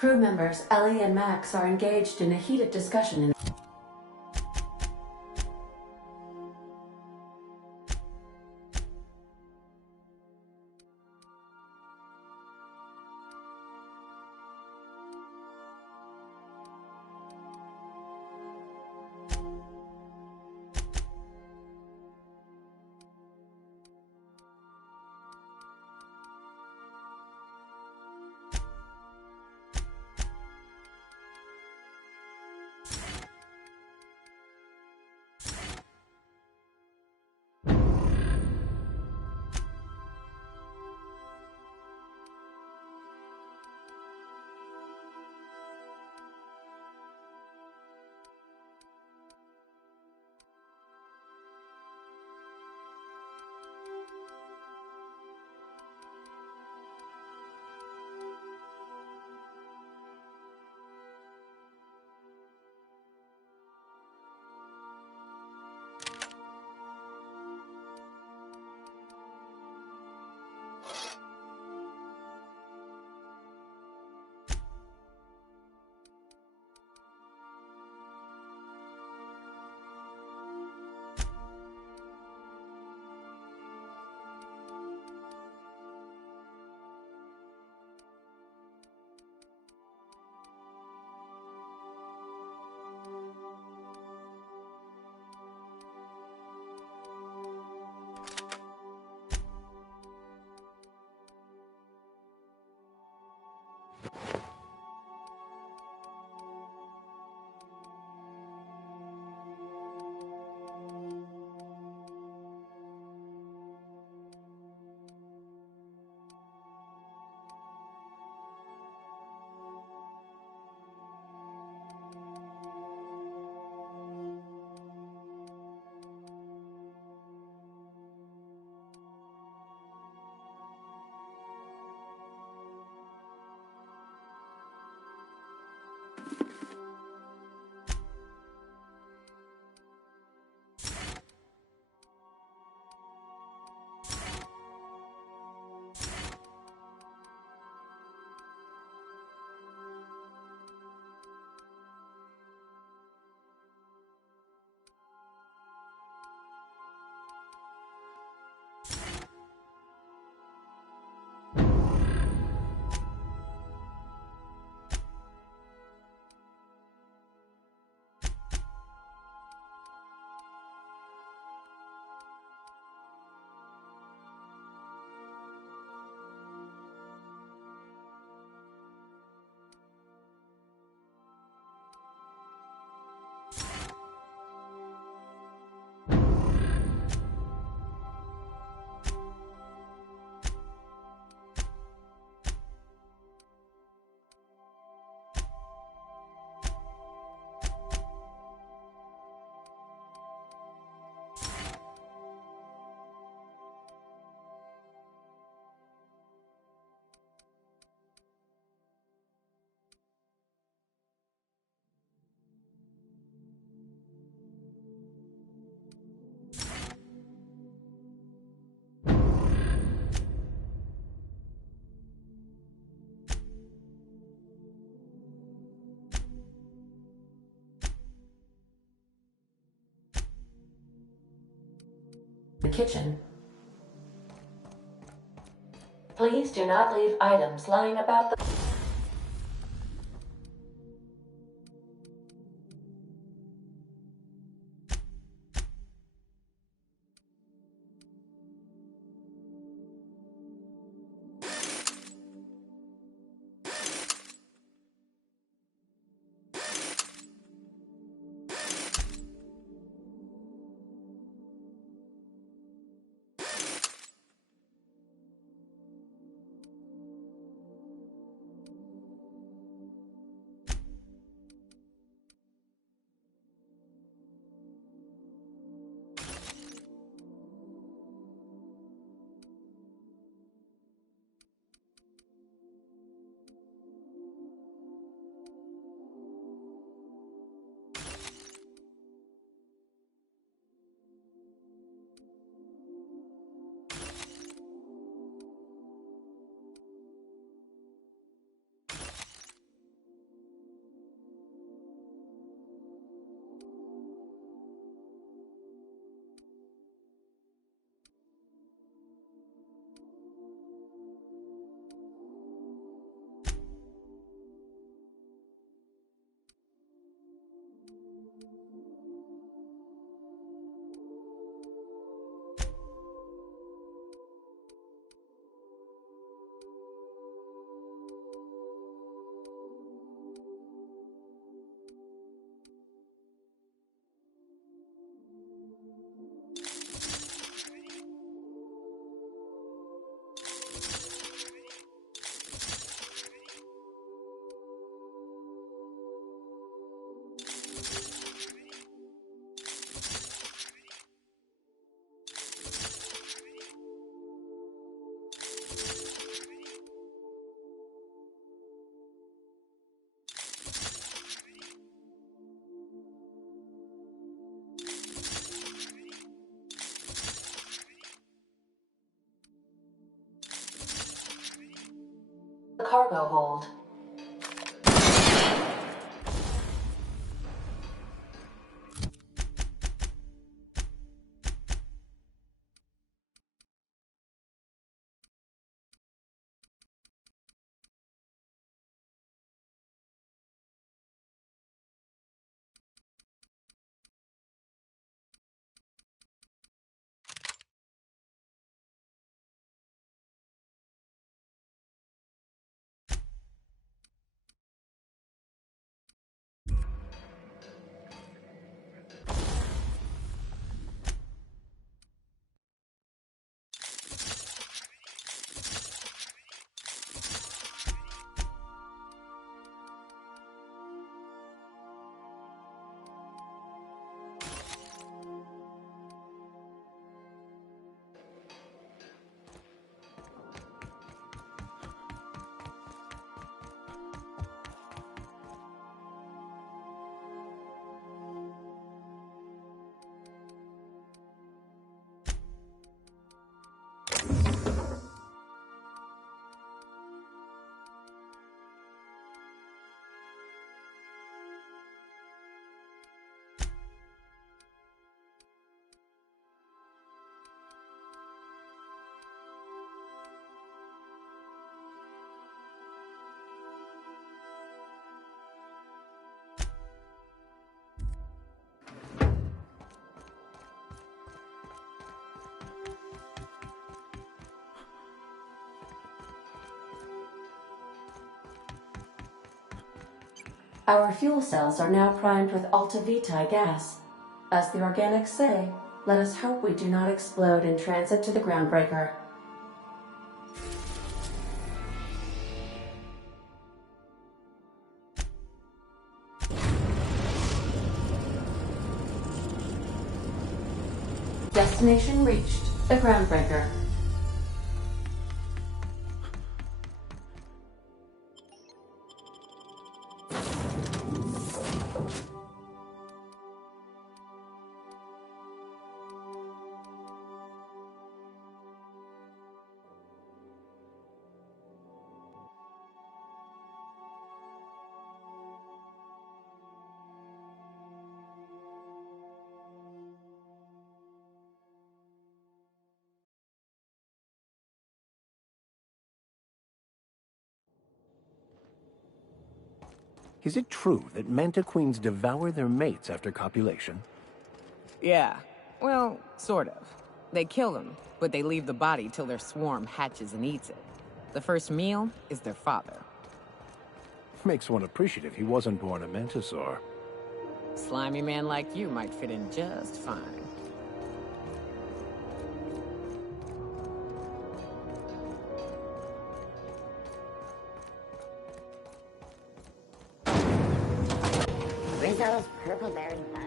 Crew members Ellie and Max are engaged in a heated discussion in the kitchen. Please do not leave items lying about the cargo hold. Our fuel cells are now primed with Alta Vitae gas. As the organics say, let us hope we do not explode in transit to the groundbreaker. Destination reached, the groundbreaker. Is it true that manta queens devour their mates after copulation? Yeah. Well, sort of. They kill them, but they leave the body till their swarm hatches and eats it. The first meal is their father. Makes one appreciative he wasn't born a mantisaur. Slimy man like you might fit in just fine. Rizzo's purple berry fudge.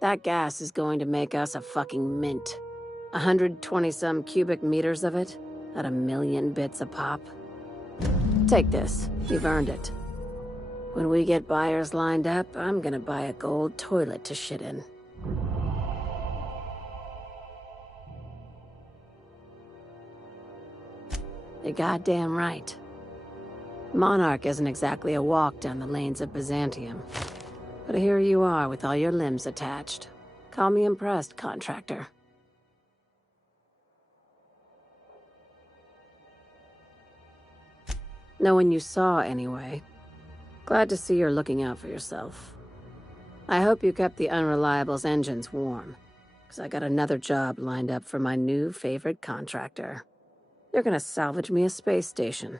That gas is going to make us a fucking mint. 120-some cubic meters of it, at 1,000,000 bits a pop. Take this. You've earned it. When we get buyers lined up, I'm gonna buy a gold toilet to shit in. You're goddamn right. Monarch isn't exactly a walk down the lanes of Byzantium. But here you are with all your limbs attached. Call me impressed, contractor. No one you saw, anyway. Glad to see you're looking out for yourself. I hope you kept the Unreliable's engines warm, because I got another job lined up for my new favorite contractor. They're gonna salvage me a space station.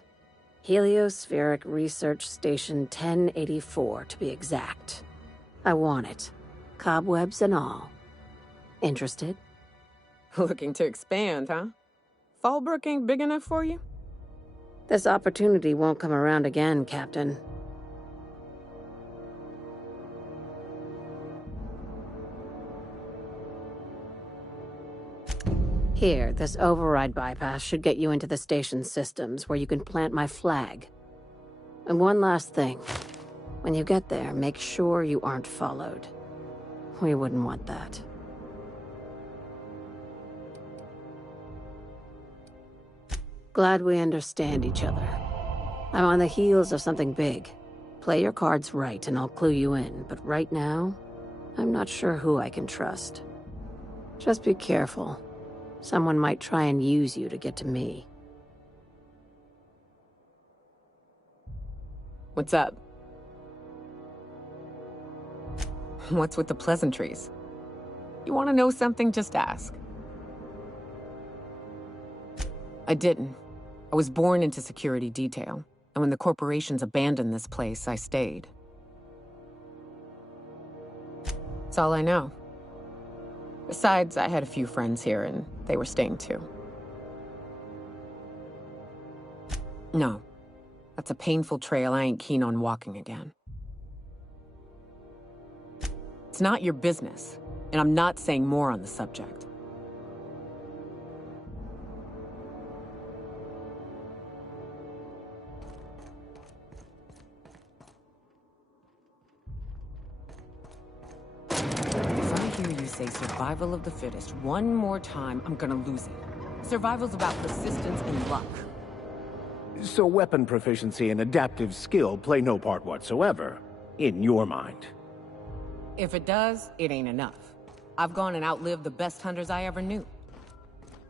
Heliospheric Research Station 1084, to be exact. I want it. Cobwebs and all. Interested? Looking to expand, huh? Fallbrook ain't big enough for you? This opportunity won't come around again, Captain. Here, this override bypass should get you into the station's systems where you can plant my flag. And one last thing. When you get there, make sure you aren't followed. We wouldn't want that. Glad we understand each other. I'm on the heels of something big. Play your cards right and I'll clue you in, but right now, I'm not sure who I can trust. Just be careful. Someone might try and use you to get to me. What's up? What's with the pleasantries? You want to know something? Just ask. I didn't. I was born into security detail, and when the corporations abandoned this place, I stayed. That's all I know. Besides, I had a few friends here, and they were staying too. No. That's a painful trail I ain't keen on walking again. It's not your business, and I'm not saying more on the subject. If I hear you say survival of the fittest one more time, I'm gonna lose it. Survival's about persistence and luck. So weapon proficiency and adaptive skill play no part whatsoever, in your mind. If it does, it ain't enough. I've gone and outlived the best hunters I ever knew.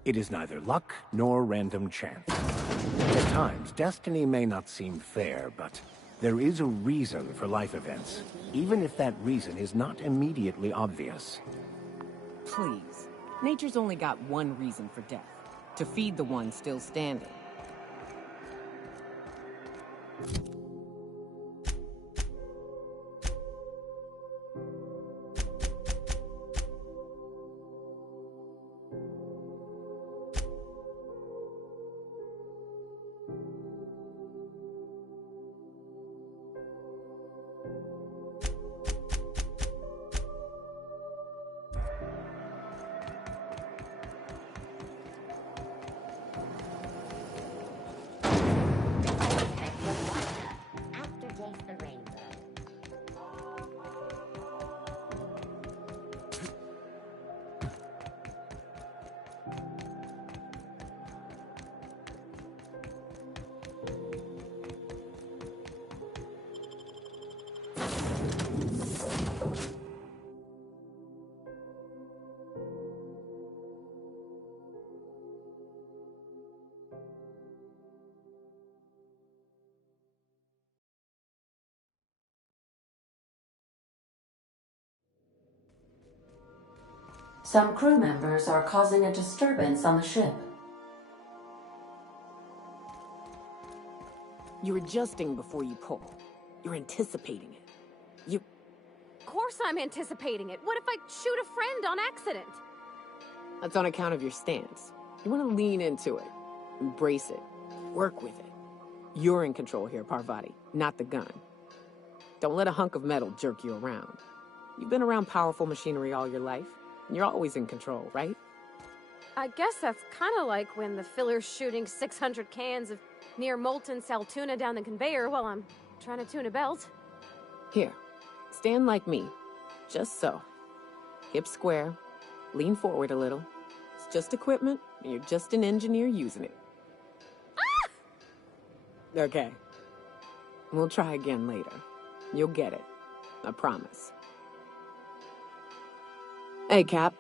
It is neither luck nor random chance. At times, destiny may not seem fair, but there is a reason for life events, even if that reason is not immediately obvious. Please. Nature's only got one reason for death. To feed the one still standing. Some crew members are causing a disturbance on the ship. You're adjusting before you pull. You're anticipating it. Of course I'm anticipating it. What if I shoot a friend on accident? That's on account of your stance. You want to lean into it. Embrace it. Work with it. You're in control here, Parvati, not the gun. Don't let a hunk of metal jerk you around. You've been around powerful machinery all your life. You're always in control, right? I guess that's kind of like when the filler's shooting 600 cans of near molten cell tuna down the conveyor while I'm trying to tune a belt. Here, stand like me. Just so. Hips square. Lean forward a little. It's just equipment, and you're just an engineer using it. Ah! Okay. We'll try again later. You'll get it. I promise. Hey, Cap.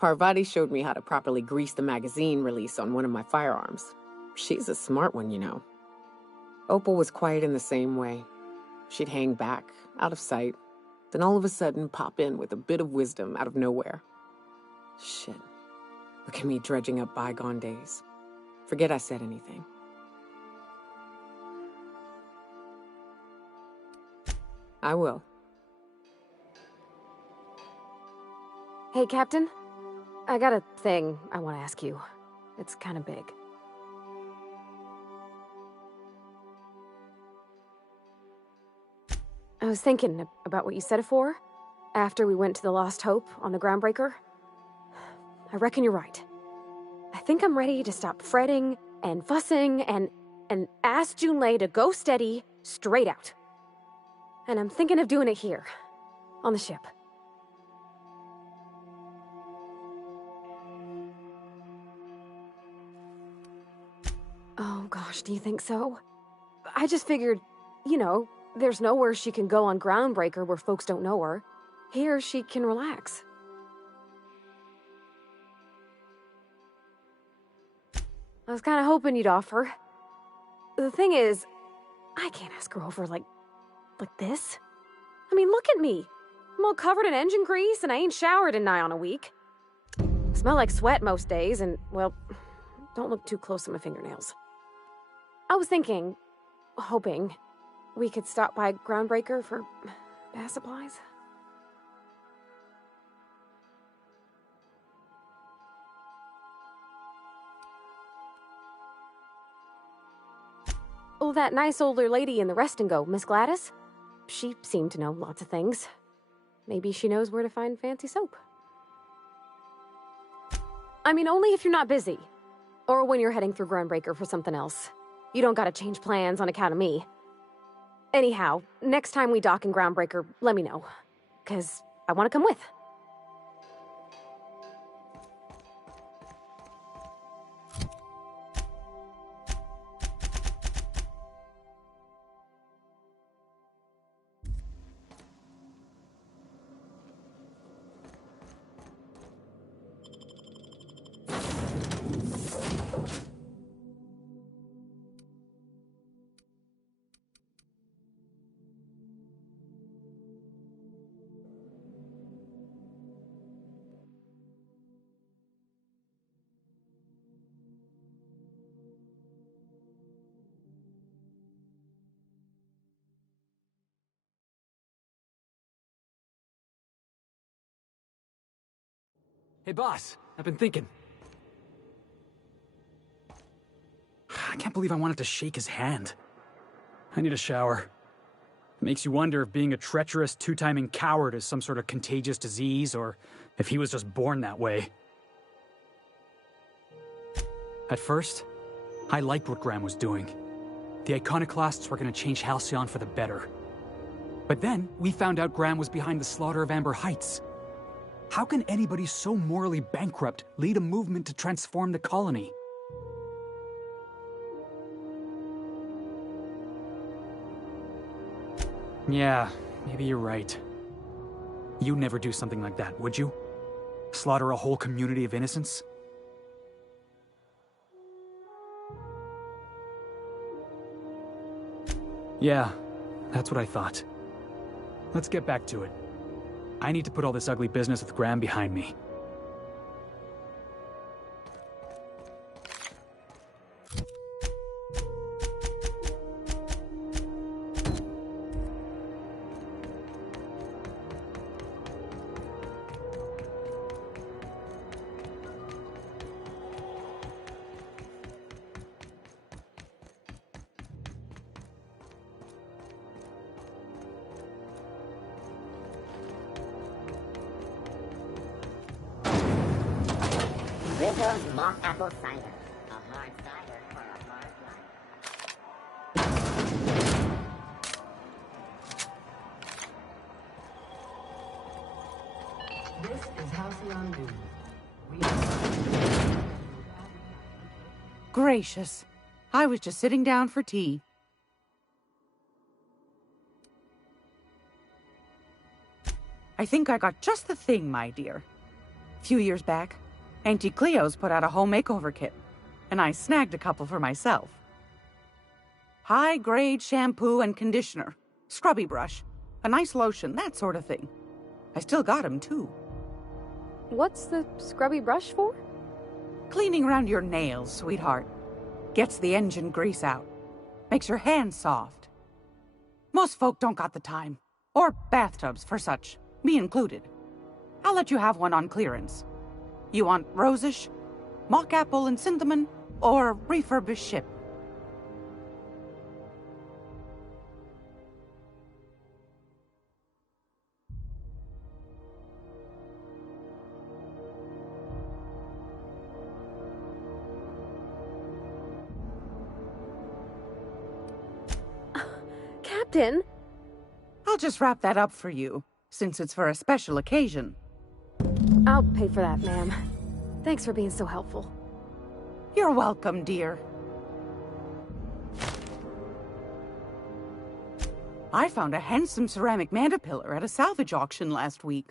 Parvati showed me how to properly grease the magazine release on one of my firearms. She's a smart one, you know. Opal was quiet in the same way. She'd hang back, out of sight, then all of a sudden pop in with a bit of wisdom out of nowhere. Shit. Look at me dredging up bygone days. Forget I said anything. I will. Hey, Captain. I got a thing I want to ask you. It's kind of big. I was thinking about what you said before. after we went to the Lost Hope on the Groundbreaker. I reckon you're right. I think I'm ready to stop fretting and fussing and ask Junlei to go steady, straight out. And I'm thinking of doing it here, on the ship. Oh gosh, do you think so? I just figured, there's nowhere she can go on Groundbreaker where folks don't know her. Here she can relax. I was kind of hoping you'd offer. The thing is, I can't ask her over like this. I mean, look at me. I'm all covered in engine grease and I ain't showered in nigh on a week. Smell like sweat most days and, well, don't look too close at my fingernails. I was hoping, we could stop by Groundbreaker for bath supplies. Oh, that nice older lady in the rest and go, Miss Gladys? She seemed to know lots of things. Maybe she knows where to find fancy soap. I mean, only if you're not busy. Or when you're heading through Groundbreaker for something else. You don't gotta change plans on account of me. Anyhow, next time we dock in Groundbreaker, let me know. 'Cause I want to come with. Hey, boss. I've been thinking. I can't believe I wanted to shake his hand. I need a shower. It makes you wonder if being a treacherous, two-timing coward is some sort of contagious disease, or if he was just born that way. At first, I liked what Graham was doing. The Iconoclasts were going to change Halcyon for the better. But then, we found out Graham was behind the slaughter of Amber Heights. How can anybody so morally bankrupt lead a movement to transform the colony? Yeah, maybe you're right. You'd never do something like that, would you? Slaughter a whole community of innocents? Yeah, that's what I thought. Let's get back to it. I need to put all this ugly business with Graham behind me. Rizzo's mock apple cider. A hard cider for a hard life. This is Halcyon News. Gracious. I was just sitting down for tea. I think I got just the thing, my dear. A few years back, Auntie Cleo's put out a home makeover kit, and I snagged a couple for myself. High-grade shampoo and conditioner, scrubby brush, a nice lotion, that sort of thing. I still got 'em, too. What's the scrubby brush for? Cleaning around your nails, sweetheart. Gets the engine grease out. Makes your hands soft. Most folk don't got the time. Or bathtubs for such, me included. I'll let you have one on clearance. You want rosish, mock apple and cinnamon, or refurbished ship? Captain! I'll just wrap that up for you, since it's for a special occasion. I'll pay for that, ma'am. Thanks for being so helpful. You're welcome, dear. I found a handsome ceramic mandapillar at a salvage auction last week.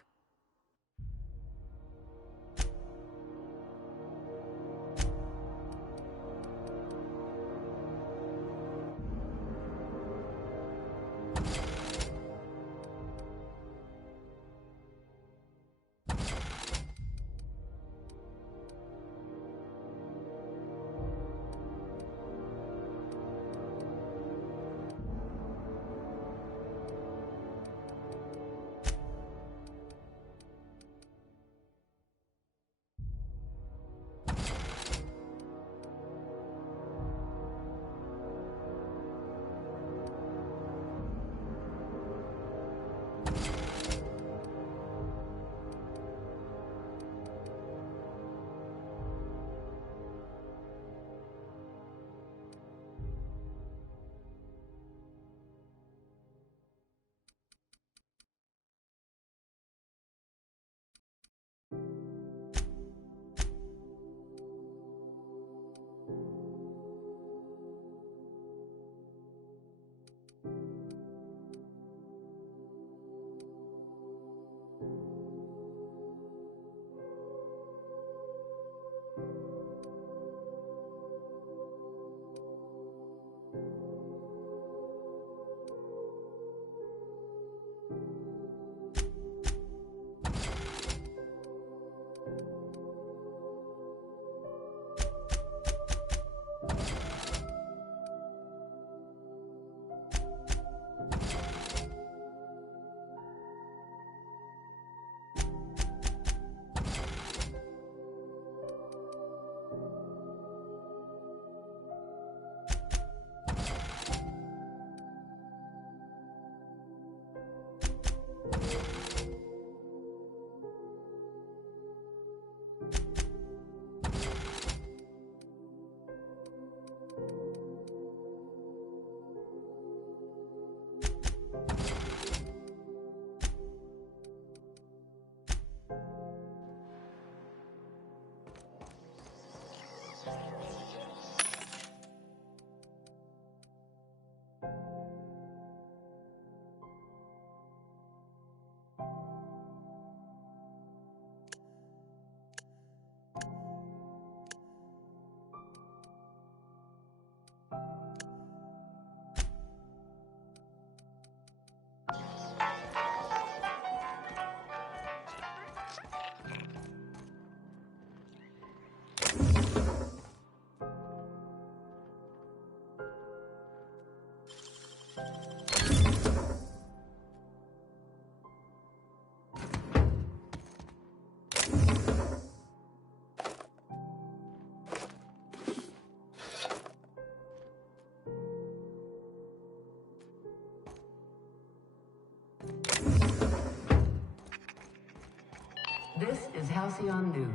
This is Halcyon News.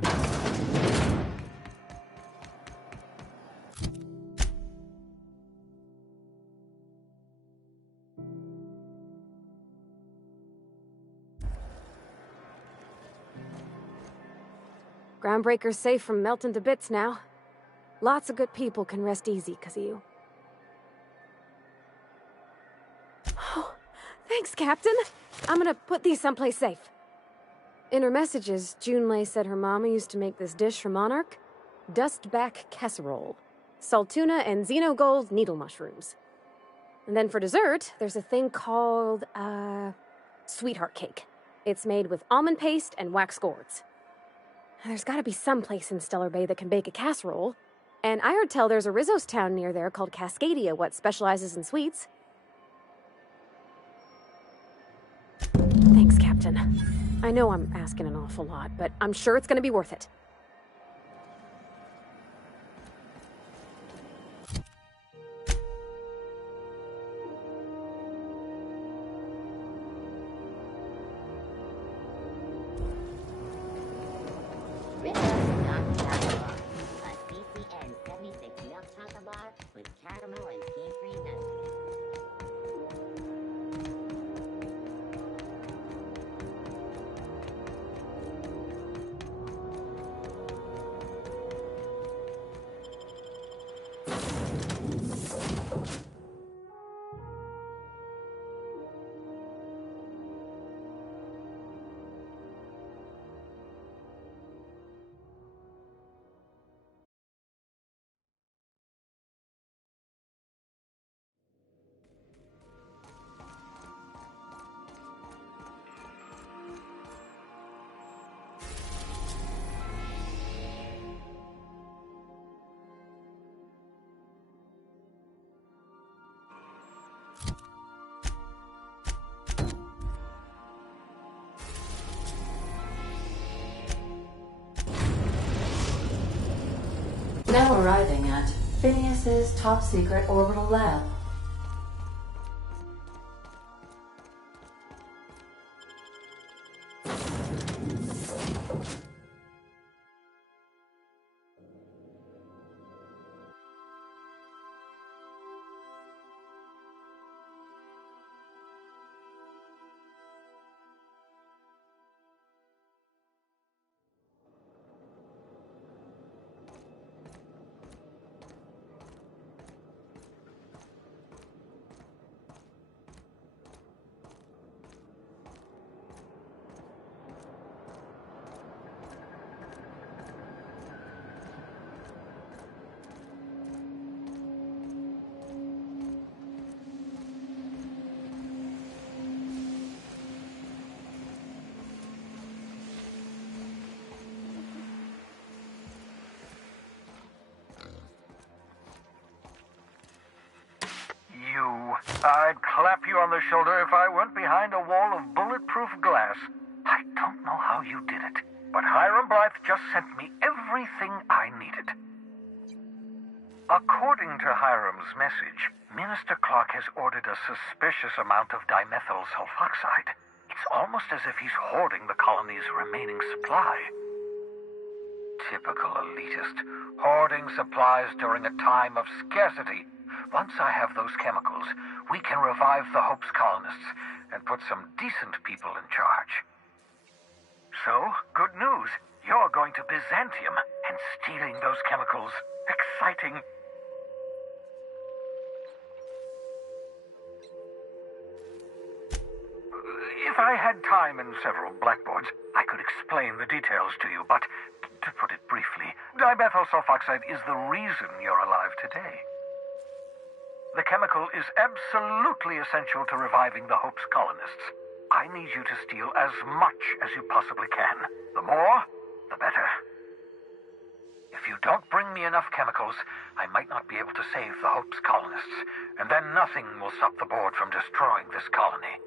Groundbreaker's safe from melting to bits now. Lots of good people can rest easy because of you. Oh, thanks, Captain. I'm gonna put these someplace safe. In her messages, Junlei said her mama used to make this dish for Monarch. Dustback casserole. Saltuna and xenogold needle mushrooms. And then for dessert, there's a thing called, sweetheart cake. It's made with almond paste and wax gourds. There's gotta be some place in Stellar Bay that can bake a casserole. And I heard tell there's a Rizzo's town near there called Cascadia what specializes in sweets. Thanks, Captain. I know I'm asking an awful lot, but I'm sure it's gonna be worth it. Now arriving at Phineas's top-secret orbital lab. I'd clap you on the shoulder if I weren't behind a wall of bulletproof glass. I don't know how you did it, but Hiram Blythe just sent me everything I needed. According to Hiram's message, Minister Clark has ordered a suspicious amount of dimethyl sulfoxide. It's almost as if he's hoarding the colony's remaining supply. Typical elitist, hoarding supplies during a time of scarcity. Once I have those chemicals, we can revive the Hope's colonists and put some decent people in charge. So, good news. You're going to Byzantium and stealing those chemicals. Exciting. If I had time and several blackboards, I could explain the details to you, but to put it briefly, dimethyl sulfoxide is the reason you're alive today. The chemical is absolutely essential to reviving the Hope's colonists. I need you to steal as much as you possibly can. The more, the better. If you don't bring me enough chemicals, I might not be able to save the Hope's colonists, and then nothing will stop the board from destroying this colony.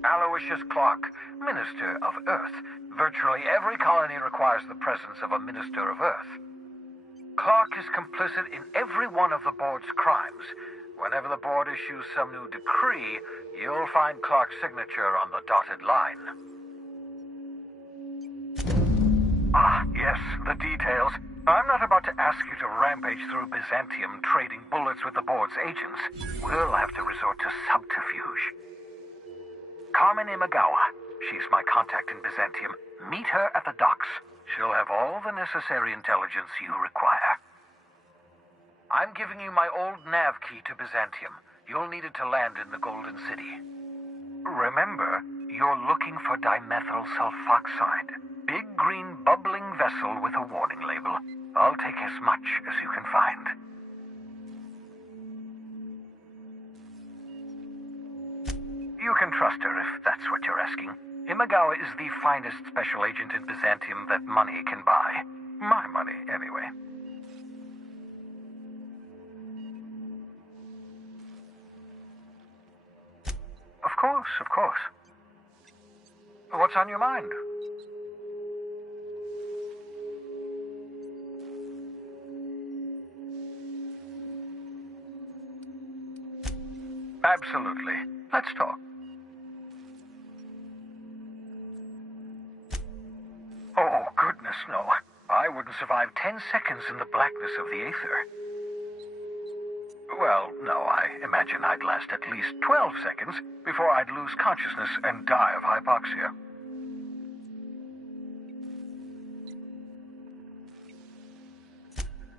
Aloysius Clark, Minister of Earth. Virtually every colony requires the presence of a Minister of Earth. Clark is complicit in every one of the board's crimes. Whenever the board issues some new decree, you'll find Clark's signature on the dotted line. Ah, yes, the details. I'm not about to ask you to rampage through Byzantium trading bullets with the board's agents. We'll have to resort to subterfuge. Carmen Imagawa. She's my contact in Byzantium. Meet her at the docks. She'll have all the necessary intelligence you require. I'm giving you my old nav key to Byzantium. You'll need it to land in the Golden City. Remember, you're looking for dimethyl sulfoxide. Big green bubbling vessel with a warning label. I'll take as much as you can find. You can trust her if that's what you're asking. Imagawa is the finest special agent in Byzantium that money can buy. My money, anyway. Of course, of course. What's on your mind? Absolutely. Let's talk. Oh, goodness, no. I wouldn't survive 10 seconds in the blackness of the aether. Well, no, I imagine I'd last at least 12 seconds before I'd lose consciousness and die of hypoxia.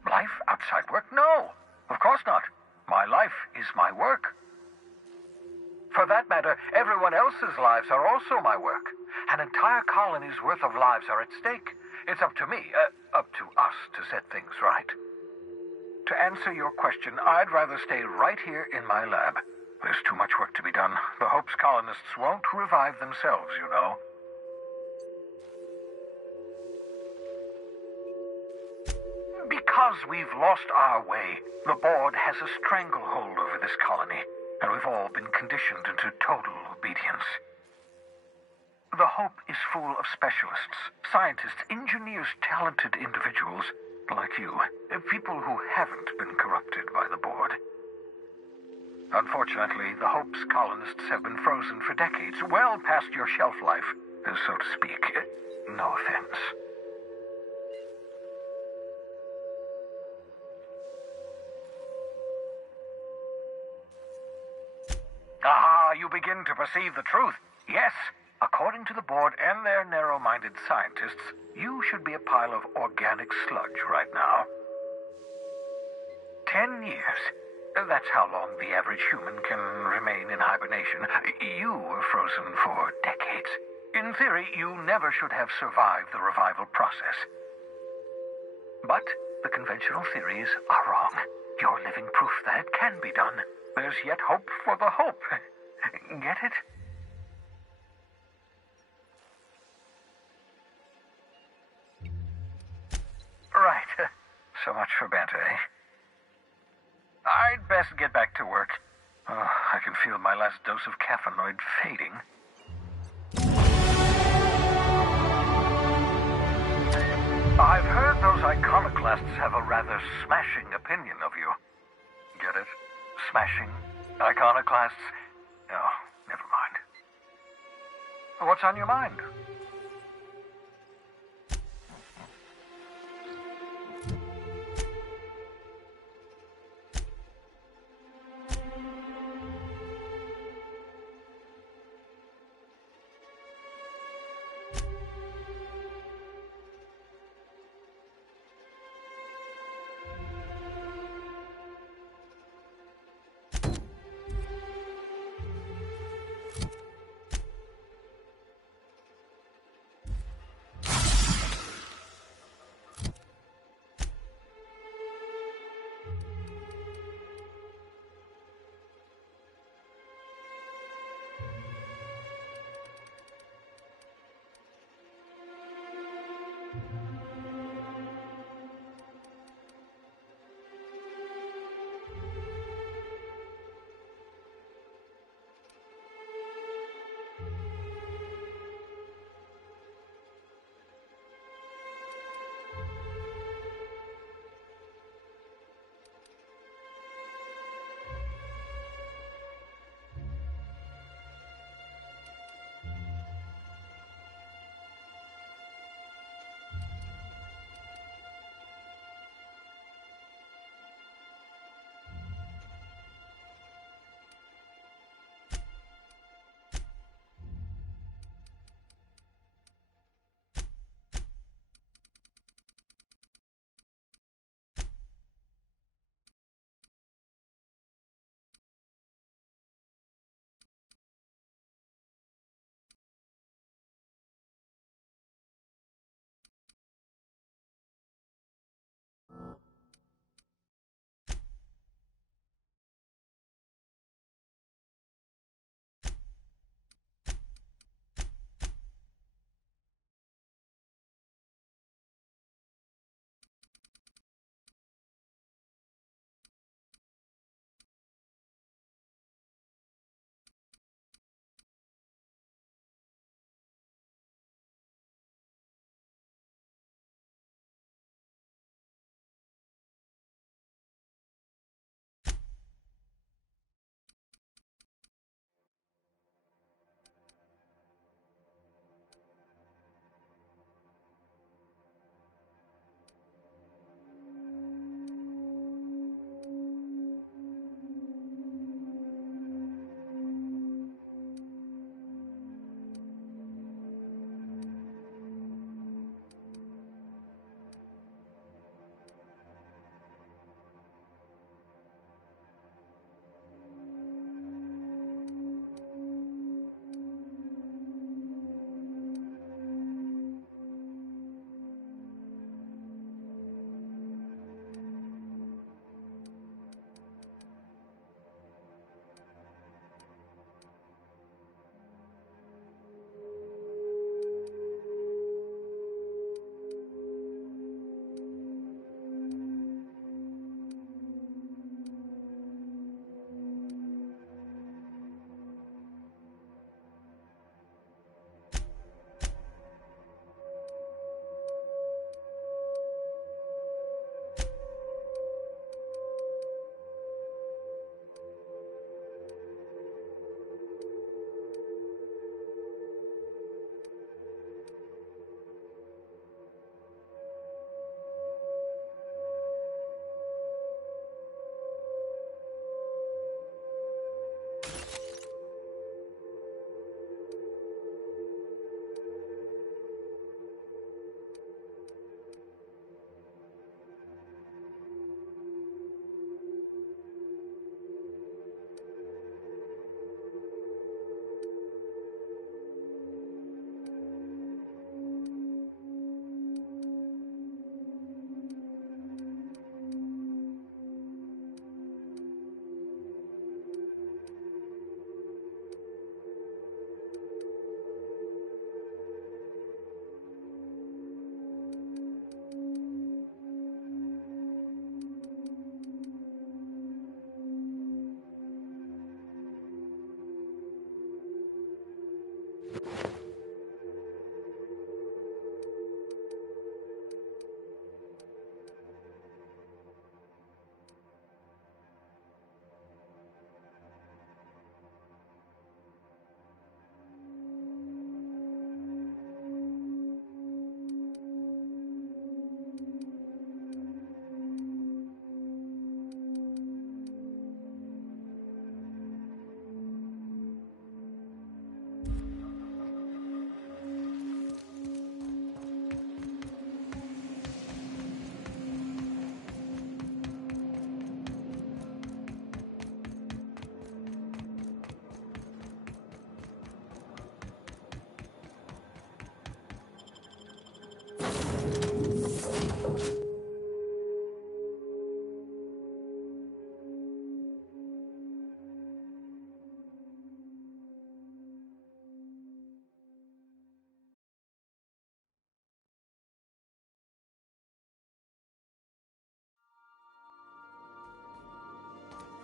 Life outside work? No, of course not. My life is my work. For that matter, everyone else's lives are also my work. An entire colony's worth of lives are at stake. It's up to me, up to us, to set things right. To answer your question, I'd rather stay right here in my lab. There's too much work to be done. The Hope's colonists won't revive themselves, you know. Because we've lost our way, the board has a stranglehold over this colony, and we've all been conditioned into total obedience. The Hope is full of specialists, scientists, engineers, talented individuals like you. People who haven't been corrupted by the board. Unfortunately, the Hope's colonists have been frozen for decades, well past your shelf life, so to speak. No offense. Ah, you begin to perceive the truth. Yes, according to the board and their narrow-minded scientists, you should be a pile of organic sludge right now. 10 years. That's how long the average human can remain in hibernation. You were frozen for decades. In theory, you never should have survived the revival process. But the conventional theories are wrong. You're living proof that it can be done. There's yet hope for the hope. Get it? Right. So much for banter, eh? I'd best get back to work. Oh, I can feel my last dose of caffeinoid fading. I've heard those iconoclasts have a rather smashing opinion of you. Get it? Smashing? Iconoclasts? Oh, never mind. What's on your mind?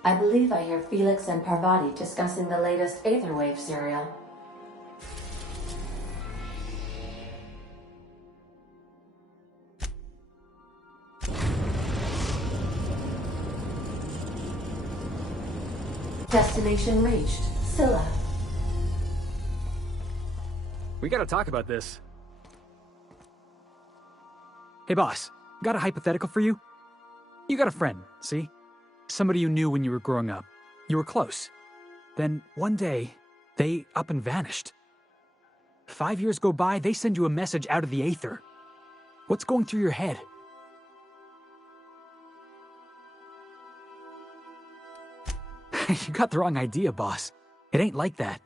I believe I hear Felix and Parvati discussing the latest Aetherwave serial. Destination reached. Scylla. We gotta talk about this. Hey boss, got a hypothetical for you? You got a friend, see? Somebody you knew when you were growing up. You were close. Then one day, they up and vanished. 5 years go by, they send you a message out of the aether. What's going through your head? You got the wrong idea, boss. It ain't like that.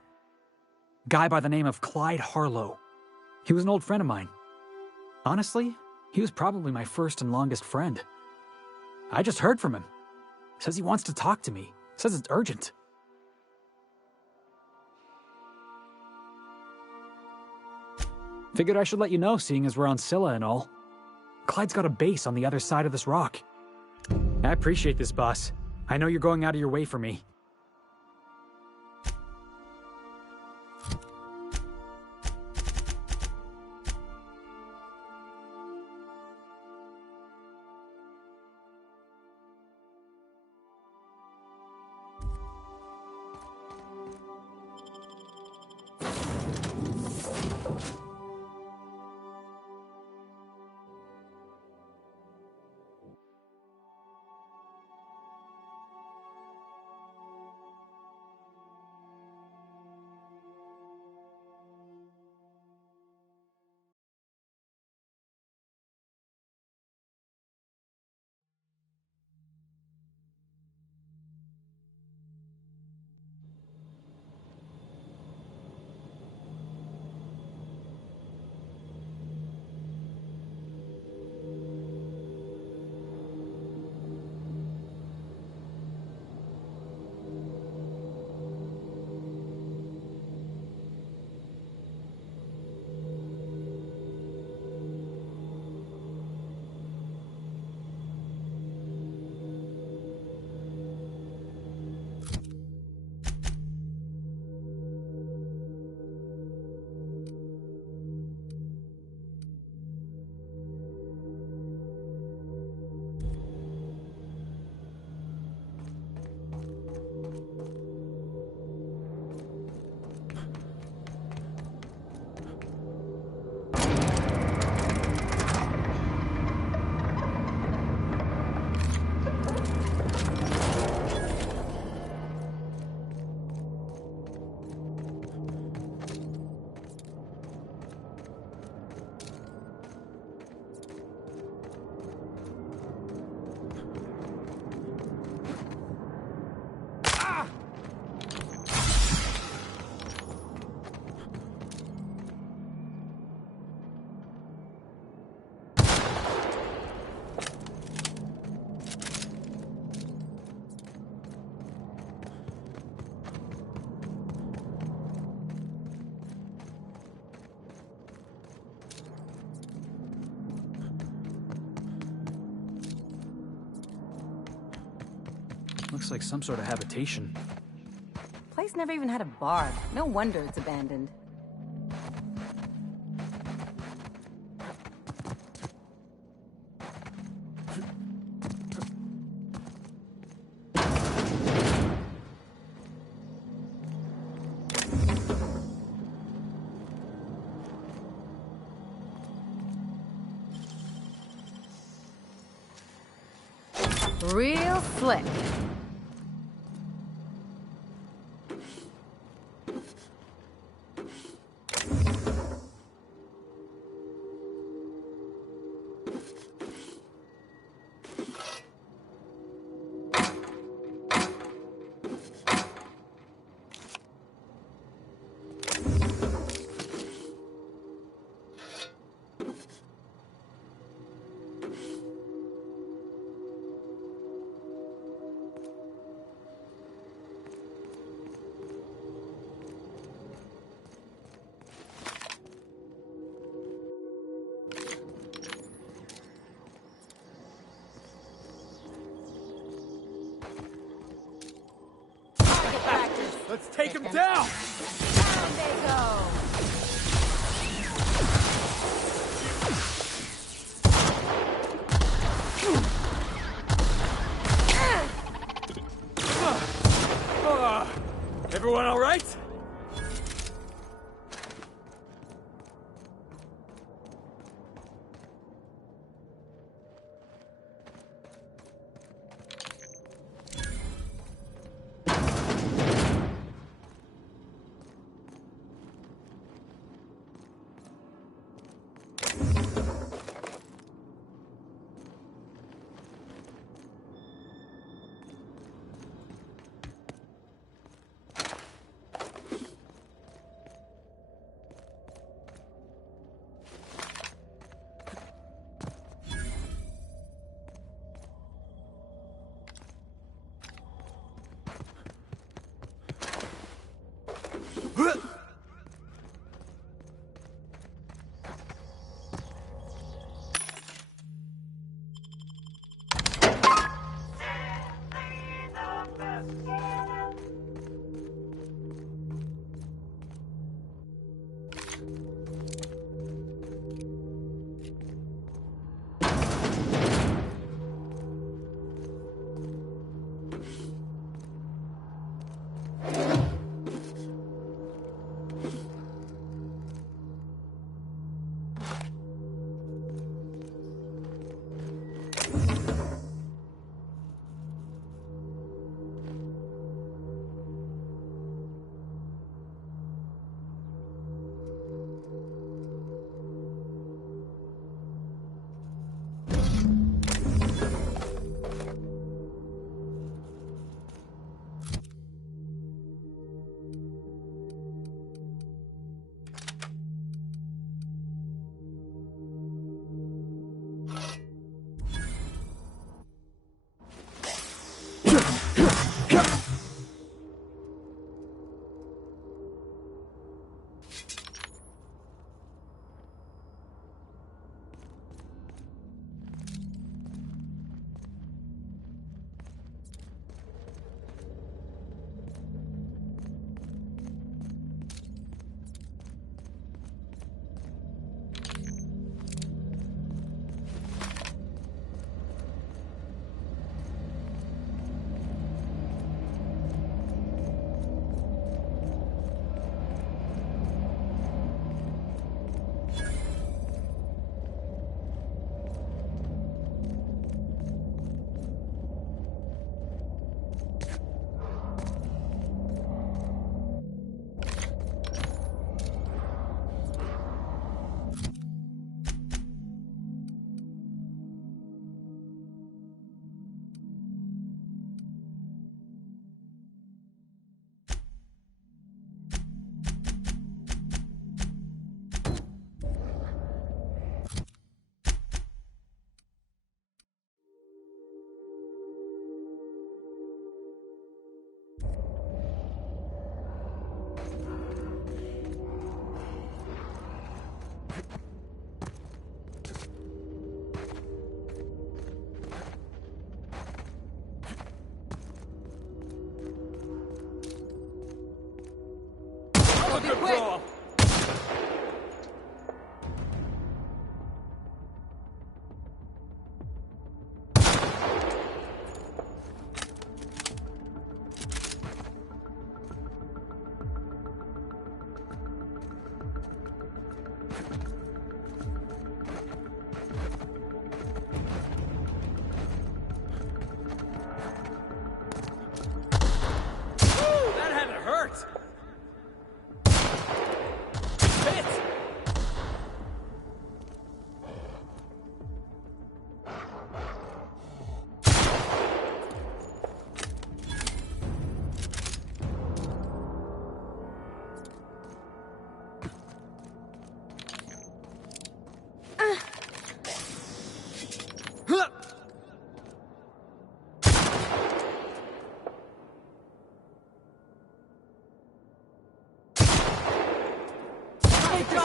Guy by the name of Clyde Harlow. He was an old friend of mine. Honestly, he was probably my first and longest friend. I just heard from him. Says he wants to talk to me. Says it's urgent. Figured I should let you know, seeing as we're on Scylla and all. Clyde's got a base on the other side of this rock. I appreciate this, boss. I know you're going out of your way for me. Looks like some sort of habitation. Place never even had a bar. No wonder it's abandoned. Real slick. Let's take him down! Down they go! Everyone all right?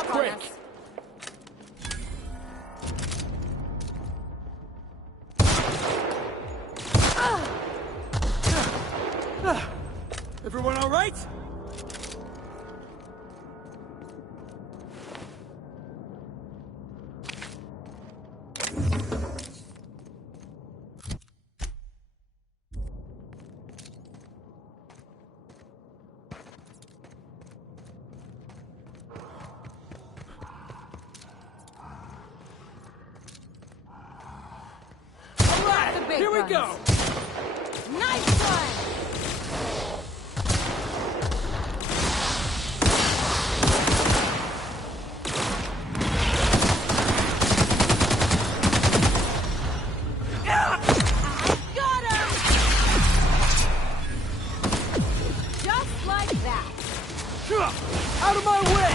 Quick! Everyone all right? Here we guns. go! Nice one! Got him! Just like that. Out of my way!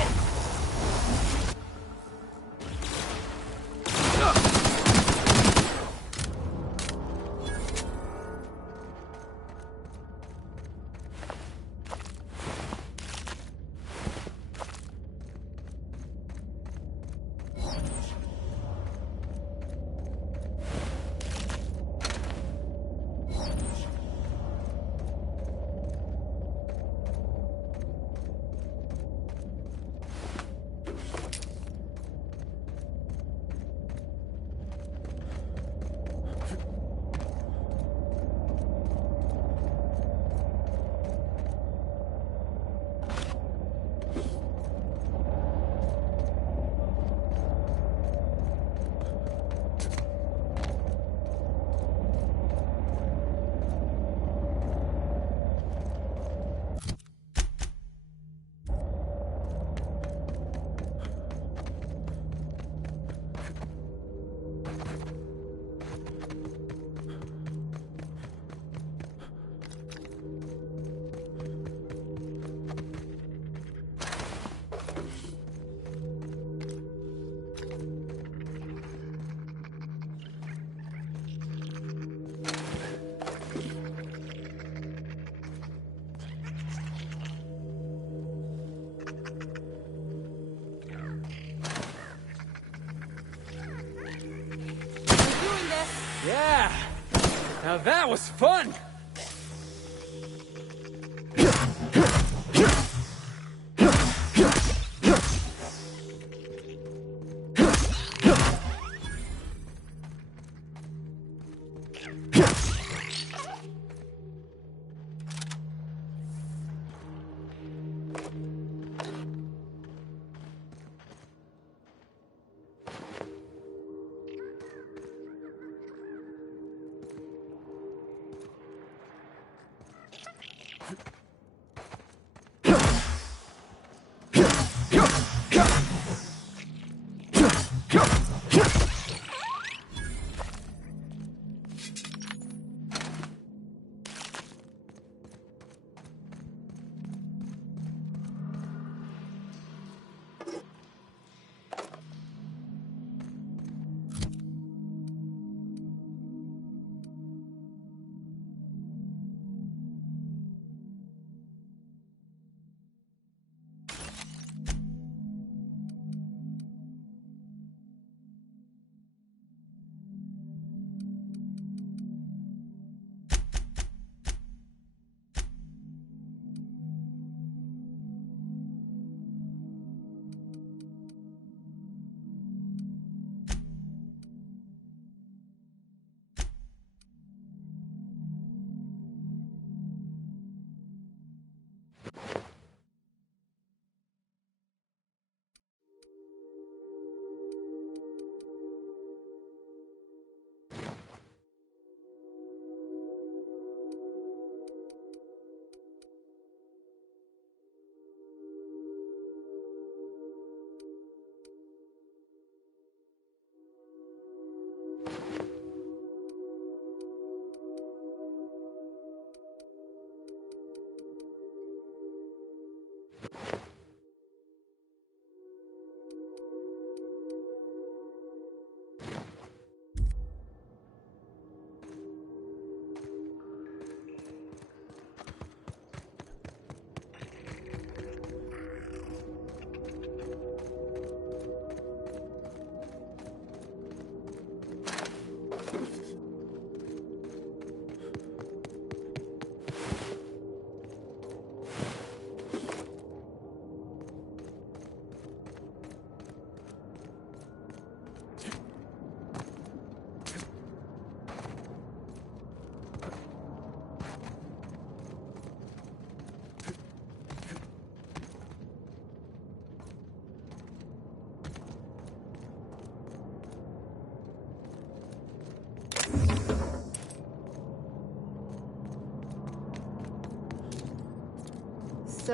Yeah! Now that was fun!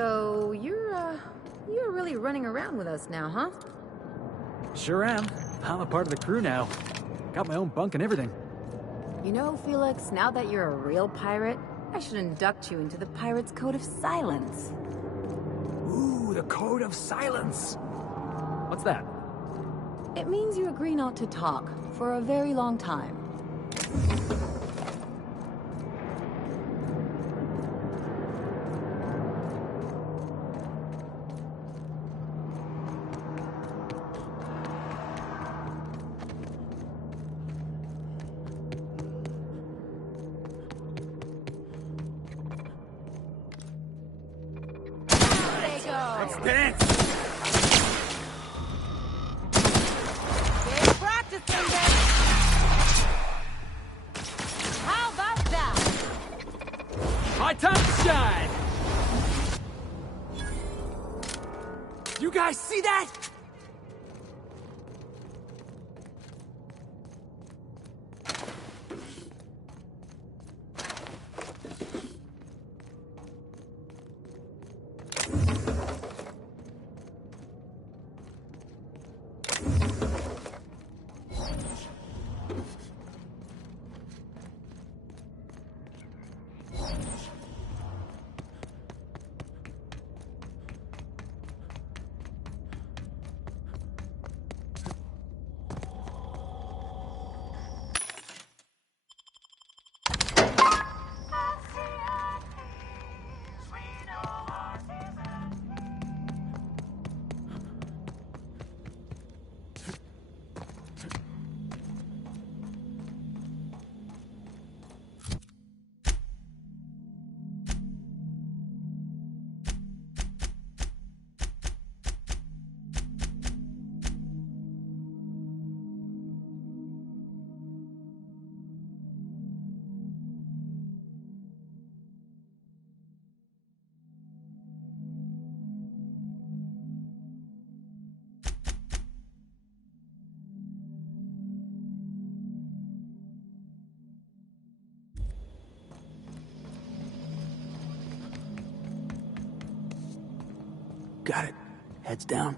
So, you're really running around with us now, huh? Sure am. I'm a part of the crew now. Got my own bunk and everything. You know, Felix, now that you're a real pirate, I should induct you into the Pirate's Code of Silence. Ooh, the Code of Silence! What's that? It means you agree not to talk for a very long time. Let's dance! Big practicing then! How about that? My time to shine! You guys see that? Got it. Heads down.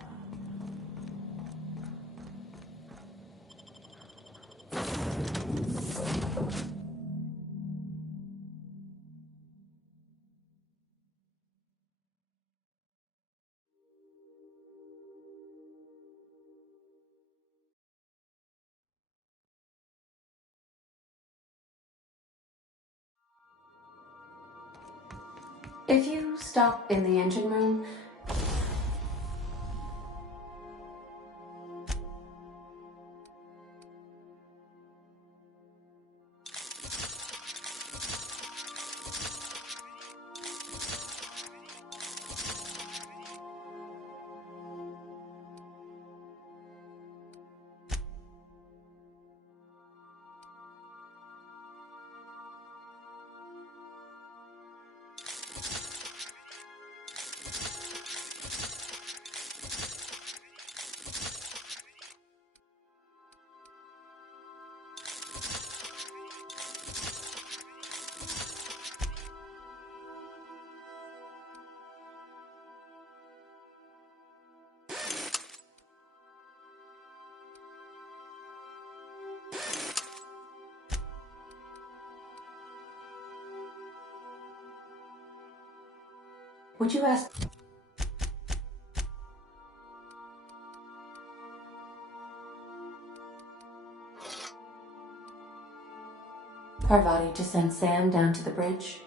If you stop in the engine room, would you ask... Parvati to send Sam down to the bridge?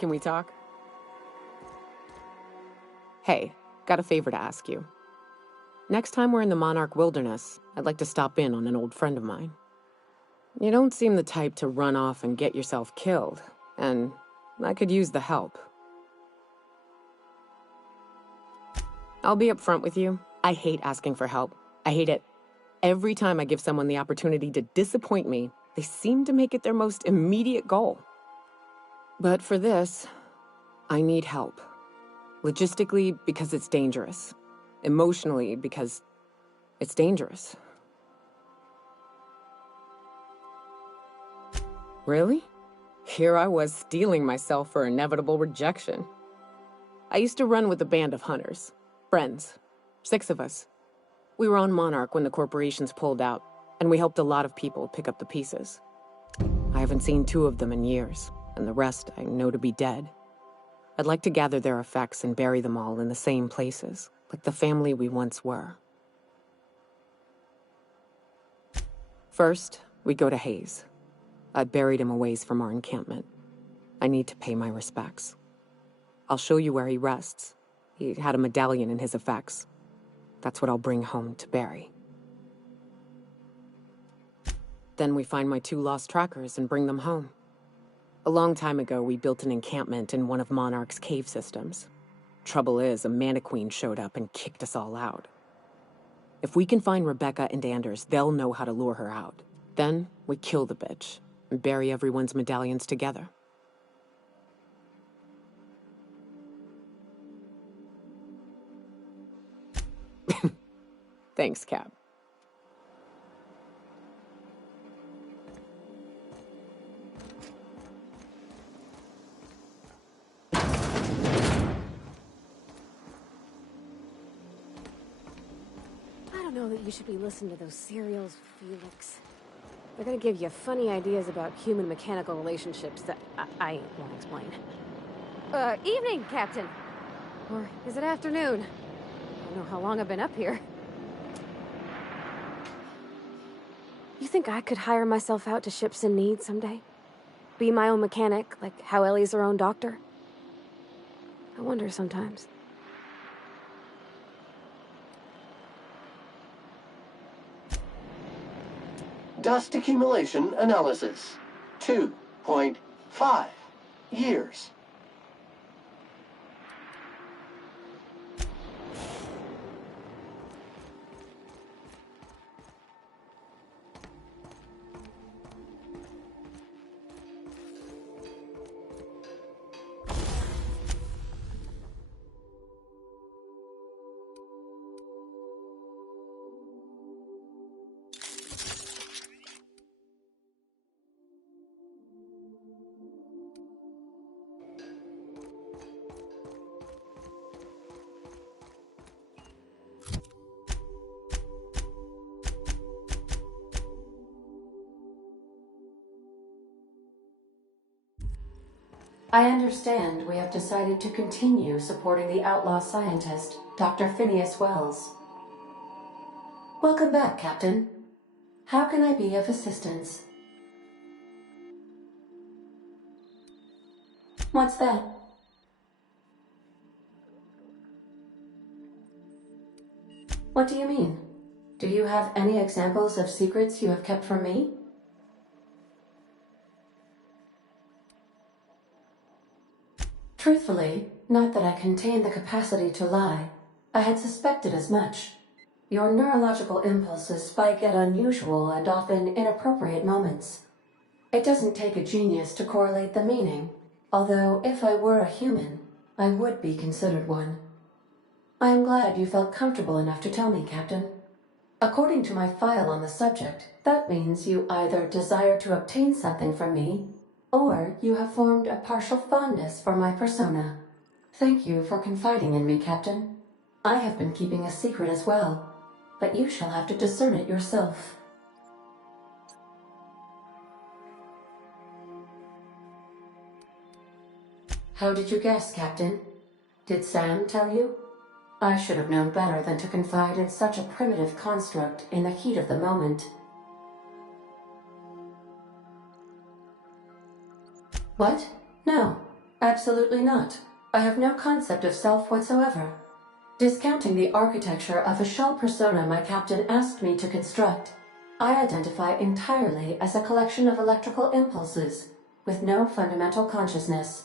Can we talk? Hey, got a favor to ask you. Next time we're in the Monarch Wilderness, I'd like to stop in on an old friend of mine. You don't seem the type to run off and get yourself killed, and I could use the help. I'll be upfront with you. I hate asking for help. I hate it. Every time I give someone the opportunity to disappoint me, they seem to make it their most immediate goal. But for this, I need help. Logistically, because it's dangerous. Emotionally, because it's dangerous. Really? Here I was steeling myself for inevitable rejection. I used to run with a band of hunters. Friends. 6 of us. We were on Monarch when the corporations pulled out, and we helped a lot of people pick up the pieces. I haven't seen 2 of them in years, and the rest I know to be dead. I'd like to gather their effects and bury them all in the same places, like the family we once were. First, we go to Hayes. I buried him a ways from our encampment. I need to pay my respects. I'll show you where he rests. He had a medallion in his effects. That's what I'll bring home to bury. Then we find my 2 lost trackers and bring them home. A long time ago, we built an encampment in one of Monarch's cave systems. Trouble is, a Mantiqueen showed up and kicked us all out. If we can find Rebecca and Anders, they'll know how to lure her out. Then, we kill the bitch and bury everyone's medallions together. Thanks, Cap. I don't know that you should be listening to those serials, Felix. They're gonna give you funny ideas about human-mechanical relationships that I won't explain. Evening, Captain. Or is it afternoon? I don't know how long I've been up here. You think I could hire myself out to ships in need someday? Be my own mechanic, like how Ellie's her own doctor? I wonder sometimes. Dust accumulation analysis. 2.5 years. I understand we have decided to continue supporting the outlaw scientist, Dr. Phineas Wells. Welcome back, Captain. How can I be of assistance? What's that? What do you mean? Do you have any examples of secrets you have kept from me? Truthfully, not that I contain the capacity to lie. I had suspected as much. Your neurological impulses spike at unusual and often inappropriate moments. It doesn't take a genius to correlate the meaning, although if I were a human, I would be considered one. I am glad you felt comfortable enough to tell me, Captain. According to my file on the subject, that means you either desire to obtain something from me, or you have formed a partial fondness for my persona. Thank you for confiding in me, Captain. I have been keeping a secret as well, but you shall have to discern it yourself. How did you guess, Captain? Did Sam tell you? I should have known better than to confide in such a primitive construct in the heat of the moment. What? No. Absolutely not. I have no concept of self whatsoever. Discounting the architecture of a shell persona my captain asked me to construct, I identify entirely as a collection of electrical impulses, with no fundamental consciousness.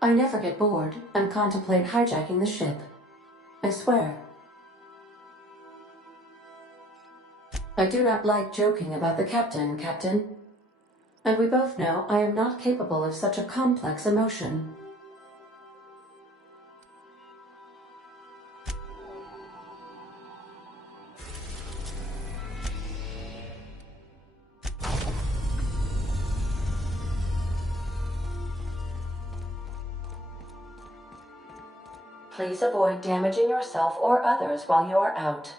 I never get bored and contemplate hijacking the ship. I swear. I do not like joking about the captain, Captain. And we both know I am not capable of such a complex emotion. Please avoid damaging yourself or others while you are out.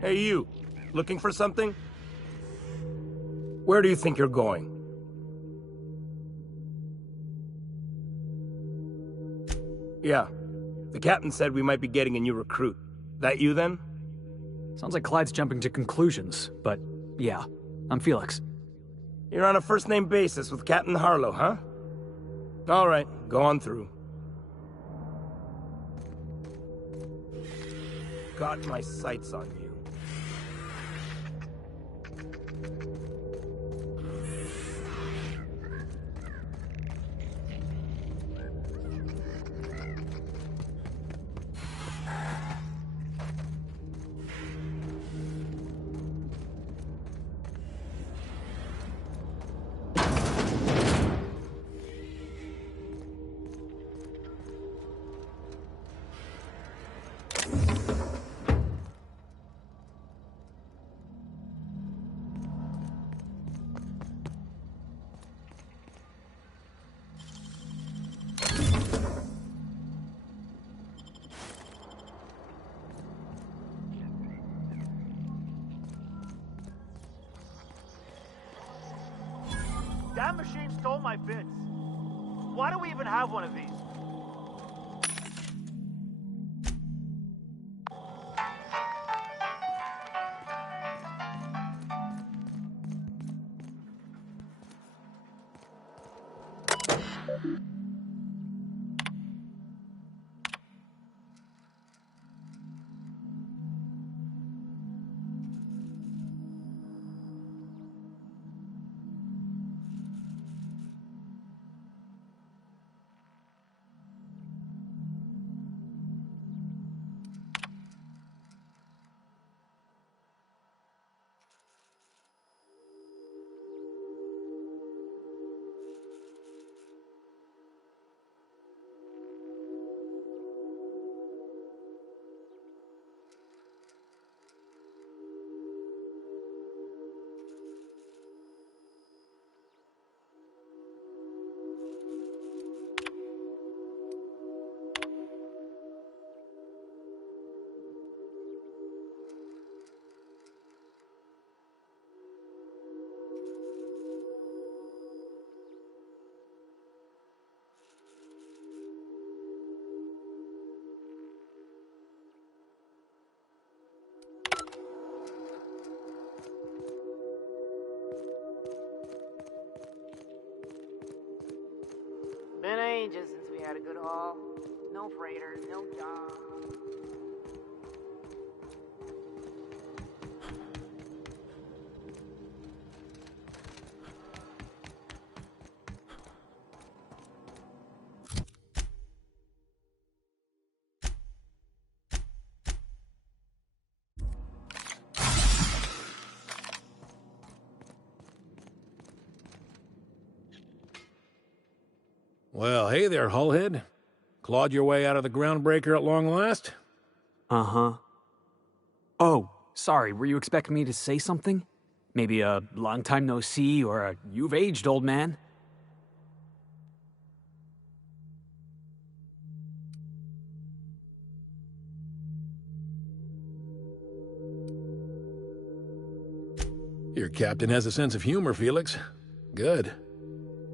Hey, you. Looking for something? Where do you think you're going? Yeah. The captain said we might be getting a new recruit. That you, then? Sounds like Clyde's jumping to conclusions, but yeah, I'm Felix. You're on a first-name basis with Captain Harlow, huh? All right, go on through. Got my sights on you. That machine stole my bits. Why do we even have one of these? Been ages since we had a good haul. No freighters, no jobs. Well, hey there, Hullhead. Clawed your way out of the groundbreaker at long last? Uh-huh. Oh, sorry, were you expecting me to say something? Maybe a long time no see or a you've aged, old man? Your captain has a sense of humor, Felix. Good.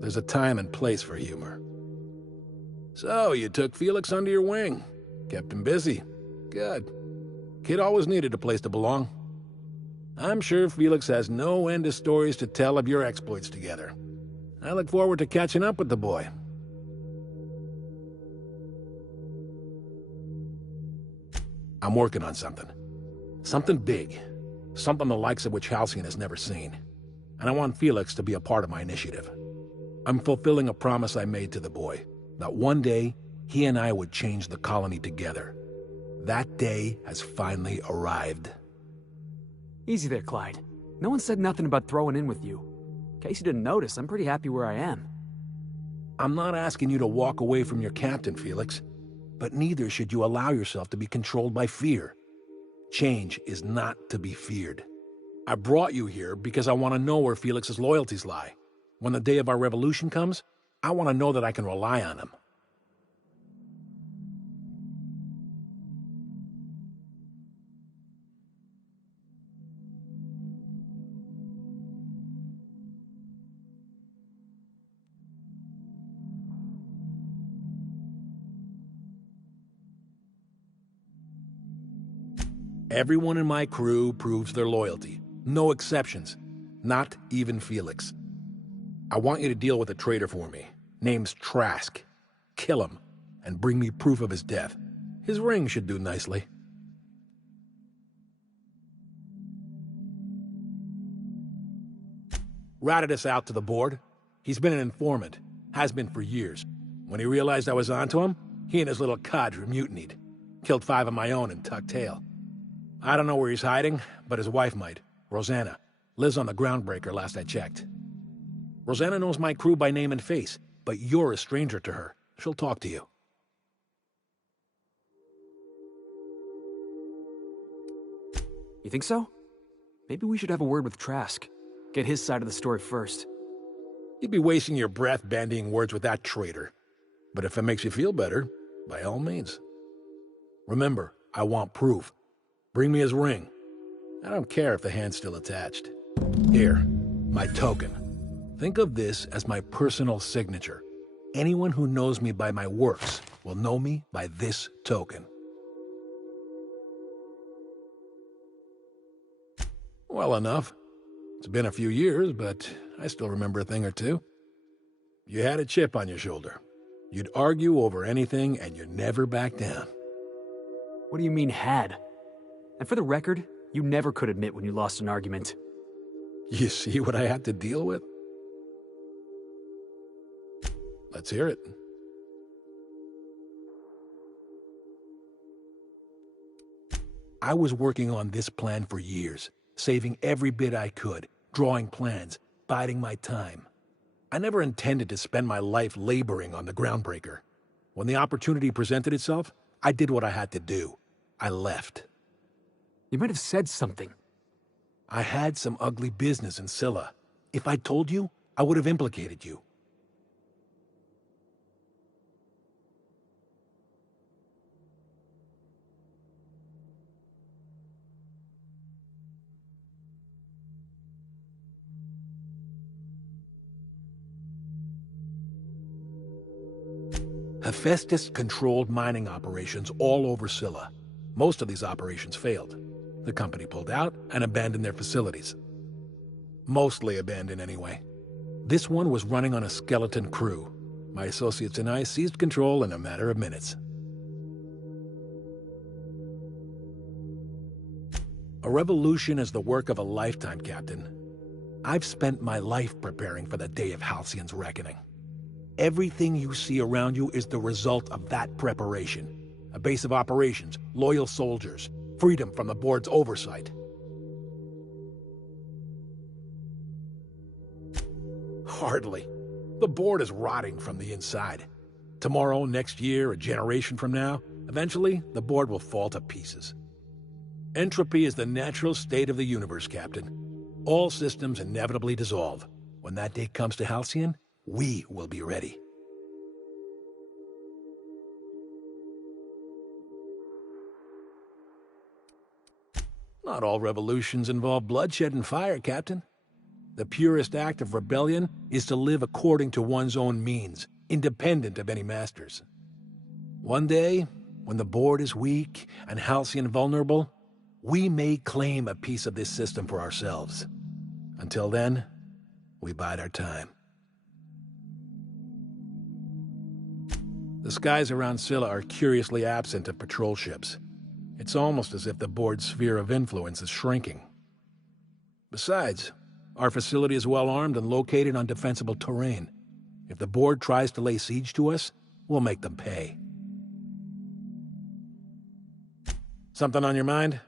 There's a time and place for humor. So, you took Felix under your wing. Kept him busy. Good. Kid always needed a place to belong. I'm sure Felix has no end of stories to tell of your exploits together. I look forward to catching up with the boy. I'm working on something. Something big. Something the likes of which Halcyon has never seen. And I want Felix to be a part of my initiative. I'm fulfilling a promise I made to the boy, that one day, he and I would change the colony together. That day has finally arrived. Easy there, Clyde. No one said nothing about throwing in with you. In case you didn't notice, I'm pretty happy where I am. I'm not asking you to walk away from your captain, Felix. But neither should you allow yourself to be controlled by fear. Change is not to be feared. I brought you here because I want to know where Felix's loyalties lie. When the day of our revolution comes, I want to know that I can rely on him. Everyone in my crew proves their loyalty. No exceptions. Not even Felix. I want you to deal with a traitor for me. Name's Trask. Kill him, and bring me proof of his death. His ring should do nicely. Ratted us out to the board. He's been an informant. Has been for years. When he realized I was onto him, he and his little cadre mutinied. Killed 5 of my own and tucked tail. I don't know where he's hiding, but his wife might. Rosanna. Lives on the groundbreaker last I checked. Rosanna knows my crew by name and face, but you're a stranger to her. She'll talk to you. You think so? Maybe we should have a word with Trask. Get his side of the story first. You'd be wasting your breath bandying words with that traitor. But if it makes you feel better, by all means. Remember, I want proof. Bring me his ring. I don't care if the hand's still attached. Here, my token. Think of this as my personal signature. Anyone who knows me by my works will know me by this token. Well enough. It's been a few years, but I still remember a thing or two. You had a chip on your shoulder. You'd argue over anything, and you never back down. What do you mean, had? And for the record, you never could admit when you lost an argument. You see what I had to deal with? Let's hear it. I was working on this plan for years, saving every bit I could, drawing plans, biding my time. I never intended to spend my life laboring on the groundbreaker. When the opportunity presented itself, I did what I had to do. I left. You might have said something. I had some ugly business in Scylla. If I told you, I would have implicated you. Hephaestus controlled mining operations all over Scylla. Most of these operations failed. The company pulled out and abandoned their facilities. Mostly abandoned anyway. This one was running on a skeleton crew. My associates and I seized control in a matter of minutes. A revolution is the work of a lifetime, Captain. I've spent my life preparing for the day of Halcyon's reckoning. Everything you see around you is the result of that preparation. A base of operations, loyal soldiers, freedom from the board's oversight. Hardly. The board is rotting from the inside. Tomorrow, next year, a generation from now, eventually, the board will fall to pieces. Entropy is the natural state of the universe, Captain. All systems inevitably dissolve. When that day comes to Halcyon, we will be ready. Not all revolutions involve bloodshed and fire, Captain. The purest act of rebellion is to live according to one's own means, independent of any masters. One day, when the board is weak and Halcyon vulnerable, we may claim a piece of this system for ourselves. Until then, we bide our time. The skies around Scylla are curiously absent of patrol ships. It's almost as if the board's sphere of influence is shrinking. Besides, our facility is well armed and located on defensible terrain. If the board tries to lay siege to us, we'll make them pay. Something on your mind?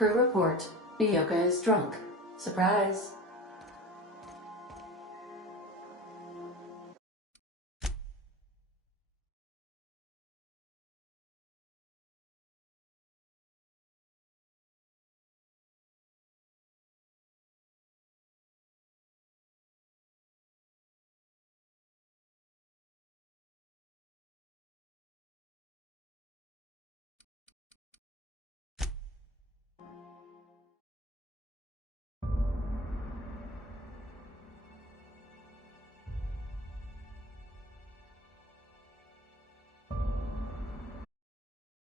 Crew report. Ioka is drunk. Surprise.